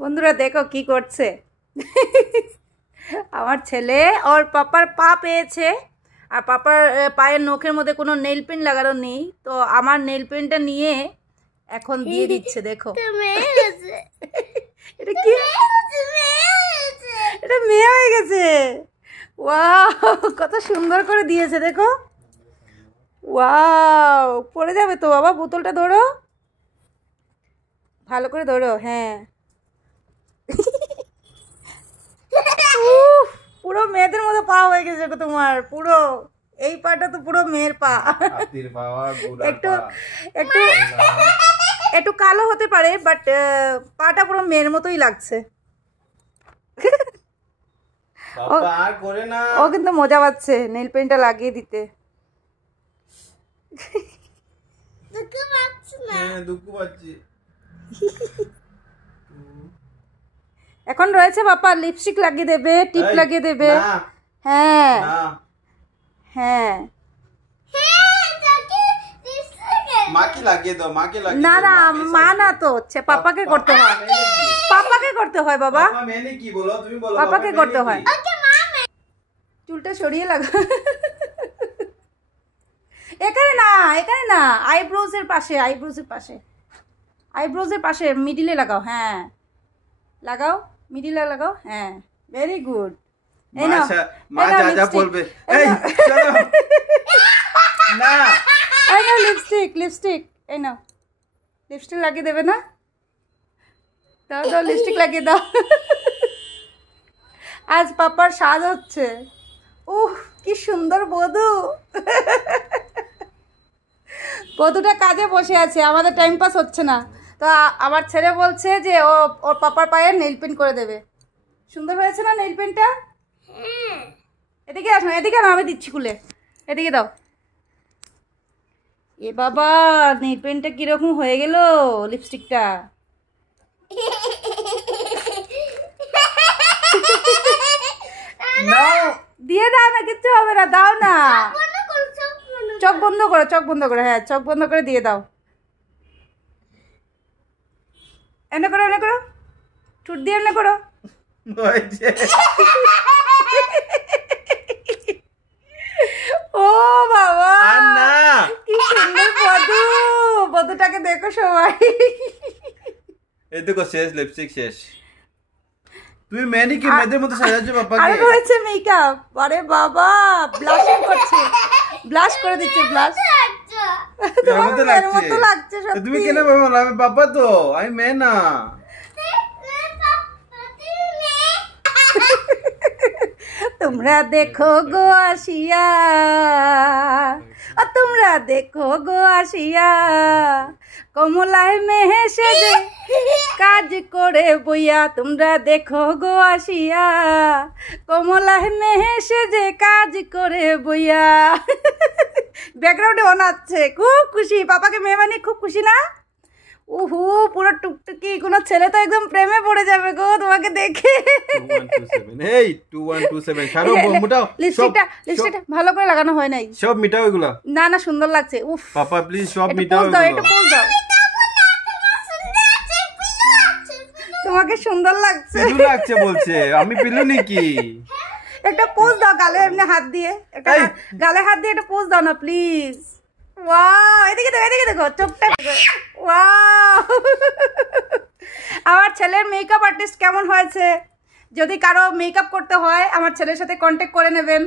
বন্ধুরা দেখো কি করছে আমার ছেলে। ওর পাপার পা পেয়েছে, আর পাপার পায়ের নখের মধ্যে কোনো নেল পেন্ট লাগানো নেই, তো আমার নেল পেন্টটা নিয়ে এখন দিয়ে দিচ্ছে। দেখো এটা কি, এটা মেয়ে হয়ে গেছে। ওয়াও, কত সুন্দর করে দিয়েছে দেখো। ওয়াও, পড়ে যাবে তো বাবা, বোতলটা ধরো, ভালো করে ধরো। হ্যাঁ, পুরো মেয়েদের মতো পা হয়ে গেছে তোমার, পুরো এই পাটা তো পুরো মেয়ের পা। একটু একটু একটু কালো হতে পারে, বাট পাটা পুরো মেয়ের মতোই লাগছে। ও কিন্তু মজা পাচ্ছে নেল পেন্টটা লাগিয়ে দিতে। এখন রয়েছে বাবা, লিপস্টিক লাগিয়ে দেবে, টিপ লাগিয়ে দেবে। হ্যাঁ হ্যাঁ, মাকে লাগিয়ে দাও, মাকে লাগিয়ে না না, মা না তো, পাপাকে করতে হয়, পাপাকে করতে হয় বাবা। মেনে কি বলো তুমি, বলো পাপাকে করতে হয়। চুলটা সরিয়ে লাগা, এখানে না, এখানে না, আইব্রোজ এর পাশে, আইব্রোজ এর পাশে, আইব্রোজ এর পাশে মিডিলে লাগাও। হ্যাঁ লাগাও, মিডিলে লাগাও। হ্যাঁ, ভেরি গুড। এই নাও, মা যা যা বলবে। এই চলো না, এই নাও লিপস্টিক, লিপস্টিক এই নাও, লিপস্টিক লাগিয়ে দেবে না? দাও দাও, লিপস্টিক লাগিয়ে দাও। আজ পাপার সাজ হচ্ছে। উহ, কি সুন্দর বধূ। বধূটা কাজে বসে আছে, আমাদের টাইম পাস হচ্ছে না, তো আমার ছেলে বলছে যে ও ওর পাপার পায়ে নেল পেন্ট করে দেবে। সুন্দর হয়েছে না নেল পেন্টটা? এদিকে আসো, এদিকে না, আমি দিচ্ছি খুলে, এদিকে দাও। এ বাবা, নেল পেন্টটা কিরকম হয়ে গেল, লিপস্টিকটা। দিয়ে দাও না, কিচ্ছু হবে না, দাও না। চোখ বন্ধ করো, চোখ বন্ধ করো। হ্যাঁ, চোখ বন্ধ করে দিয়ে দাও। এনে করো, এনে করো, ঠুট দিয়ে এনে করো। ও বাবা, কি সুন্দর বধূ। বধূটাকে দেখো সবাই। এই দেখো শেষ, লিপস্টিক শেষ। তুমি মেনে কি মেয়েদের মতো সাজাচ্ছো পাপাকে? আরে রয়েছে মেকআপ। আরে বাবা, ব্লাশিং করছে, ব্লাশ করে দিচ্ছে, ব্লাশ। তোমার মেয়ের মতো লাগছে সত্যি। তুমি কেন বলো আমি পাপা তো, আমি মেয়ে না। তোমরা দেখো গো আসিয়া, তোমরা দেখো গো আসিয়া, কমলায় মেহে সেজে কাজ করে বইয়া। তোমরা দেখো গো আসিয়া, কমলায় মেহে সেজে কাজ করে বইয়া। ব্যাকগ্রাউন্ডে অনাচ্ছে, খুব খুশি, পাপাকে মেয়ে বানিয়ে খুব খুশি না? উহু, পুরো টুকটুকি, কোনো ছেলে তো একদম প্রেমে পড়ে যাবে গো তোমাকে দেখে। 2127 ছাড়ো, মোটাও লিপস্টিকটা ভালো করে লাগানো হয় নাই, সব মিটাও এগুলো। না না, সুন্দর লাগছে। উফ পাপা প্লিজ সব মিটাও দাও, একটু পোজ দাও। তোমাকে সুন্দর লাগছে, পিলু লাগছে বলছে, আমি পিলু নাকি? একটা পোজ দাও গালে, এমনি হাত দিয়ে, একটা গালে হাত দিয়ে একটা পোজ দাও না প্লিজ। ওয়াও, এদিকে দেখো, এদিকে দেখো, চোখটা। ওয়াও, আমার ছেলের মেকআপ আর্টিস্ট কেমন হয়েছে? যদি কারো মেকআপ করতে হয় আমার ছেলের সাথে কন্ট্যাক্ট করে নেবেন।